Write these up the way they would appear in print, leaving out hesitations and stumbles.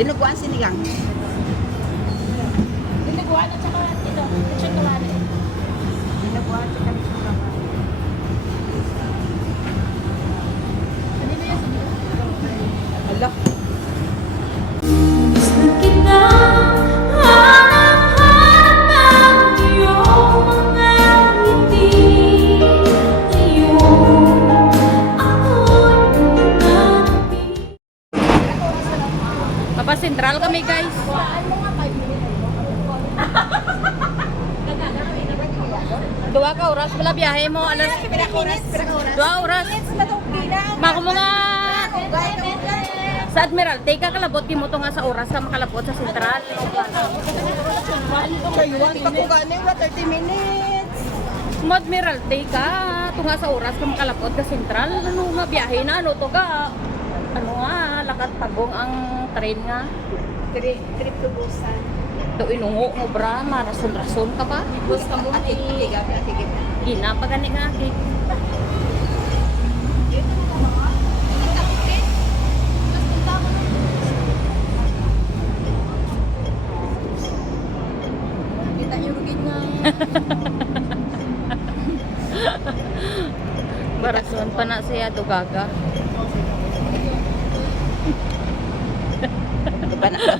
Dinuguan sinigang. Dinuguan at saka ito, chocolate. Dinuguan sa sinigang. Ano ba yan? Hala. Papa Central kami guys. Kuhaan mo nga 5 minutes. Dua ka oras pala biyahe mo. Alas 2 oras. Mako mo nga sa Admiralty ka kalabot di mo to nga sa oras ka makalabot sa Central. Kayuan ka po gani, 30 minutes. Mo Admiralty ka tunga sa oras ka makalabot ka Central. Ano nga biyahe na ano to ka? Ano nga lakat tagong ang train nga. Trip to Busan. To inungo mo bra marason-rason ka pa. Bus ka mo Ate, tiga, ate. Gina pa gani nga kay. Kita yung rugin nga. Barason pa na siya dugaga.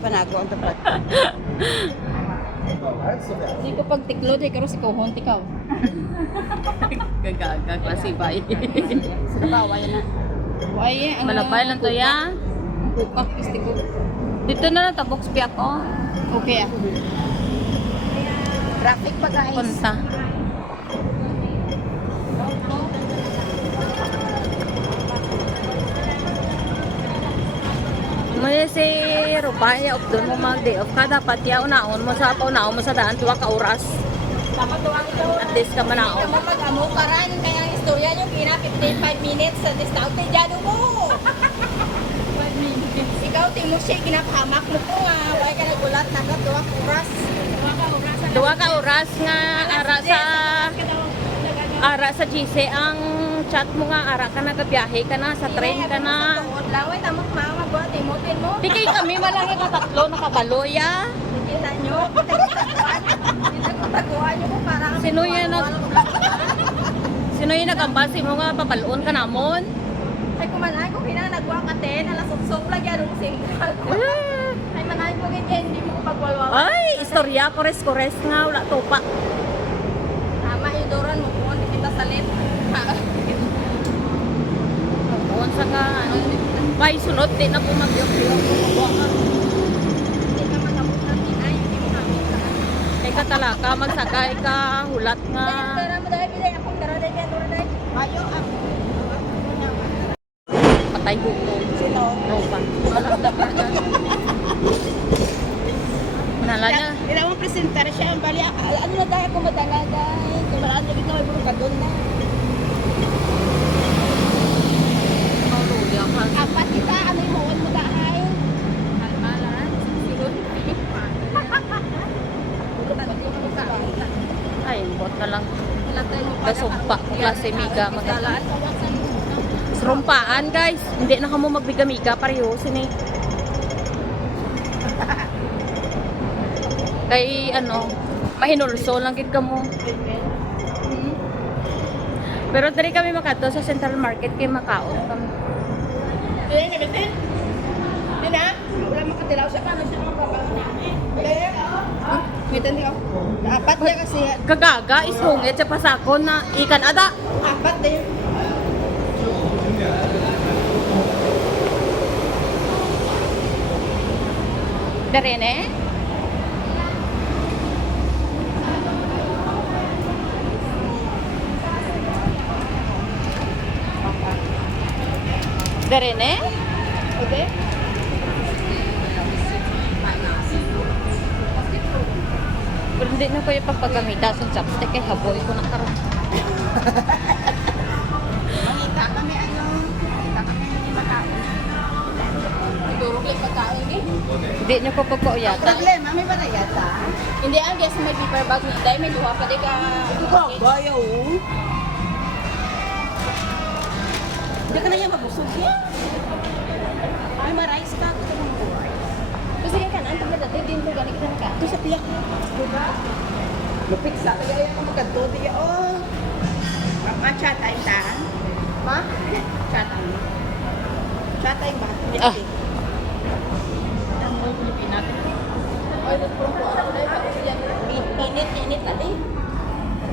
Panago ang tapat. Hindi ko pag tiklod eh, karoon si Kohon, tikaw. Gagaga klasibay. Sinabaway na. Ay, ang Malapay lang to ya. Kukak, gusto ko. Dito na lang tabok spiak ko. Okay ah. Traffic pa guys. Punta. May si Rupaya of doon mo mag day off ka dapat ya unaon mo sa paunaon mo sa daan tuwa ka oras. Tama to ang ito. At least ka manaon. Amo pag-amo ka rin, kaya ang istorya nyo, kina 55 minutes sa discount ay dyan mo. 5 minutes. Ikaw, timo siya, ginapahamak mo ko nga. Huwag ka nagulat na ka, tuwa ka oras. Tuwa ka oras nga ara sa GC ang chat mo nga ara ka nagabiyahe ka na sa train ka na. Laway, tamok mama, buhat, timutin mo. Di kay kami malangi ka tatlo nakabalo ya. Kita nyo. Taguan nyo ko para kami. Sino yung nagambal mo nga papaloon ka namon? Ay, kumanay ko, nagwa ka 10, alas 8, lagyan ng single. Ay, manay ko, hindi mo ko pagwalwawa. Ay, istorya kores nga wala to pa. Tama, idoran mo kung hindi kita salit. Doon sa ka ano, may sunod din na pumagyok-yok Hindi ka magamot ng inay, hindi mo kami ka. Kay ka talaka magsakay ka hulat nga. Tara mo dahil, bilay akong tara dahil, tara dahil. Mayo ang Patay buko. sino? Ropa. Nala niya. Kailangan mo presentar siya. Ang bali, ano na dahil kung madala dahil. Kung maraan na bigla may puro ka doon na. Mauluya ka. Apat kita, ano yung muon mo dahil? Malmalan, siguro. Ay, bot na lang. Kasumpa ko klase miga. Rumpaan guys. Hindi na kamo magbiga-miga pareho sini. Kay ano, mahinulso lang gid kamo. Pero dali kami makato sa Central Market kay makaon kami. Hindi na, bitin. Hindi na. Wala makatilaw siya. Paano siya makapagawa namin? Bitin niyo. Apat na kasi. Kagaga ishungit sa pasakon na ikan ada. Apat na yun. Darene. Darene. Okay? Pero hindi na ko yung pagpagamita sa chopstick kay haboy ko na karon. Makita kami ano. Makita kami makaon. Durog lang pagkain eh. Hindi na ko pagkauyata. Problema, may barayata. Hindi, ang guess may paper bag ni Inday, may duha pa di ka. Bayo. Hindi ka na yan mabusog yan. Ay, ma-rice ka. Ito mong rice. din ko galing ka. Ito sa piyak mo. Diba? Lupit sa kaya yung magkanto diya. Oh. Chat time ta. Ma? Chat time. Chat time ba? Ah. Init tadi.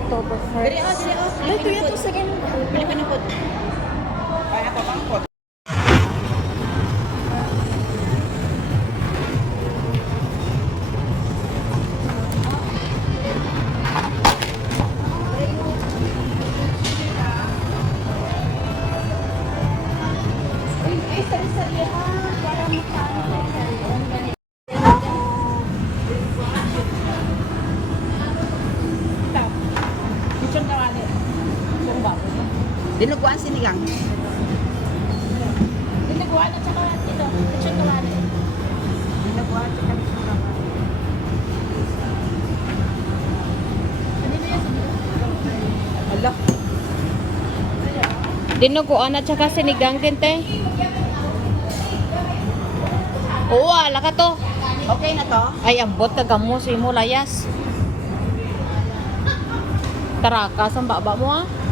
October Diri 1st. diri Ito yan to sa ganun. Pilipino food. Kaya pa pangkot. Dinuguan sinigang. Dinagawa na tsaka ito. Kitchen kawali. Dinuguan sa sinigang. Ala. Dinuguan at saka sinigang kente. Oo, ala ka to. Okay na to? Ay, ambot ka gamo si mo layas. Tarakas ang baba mo ah.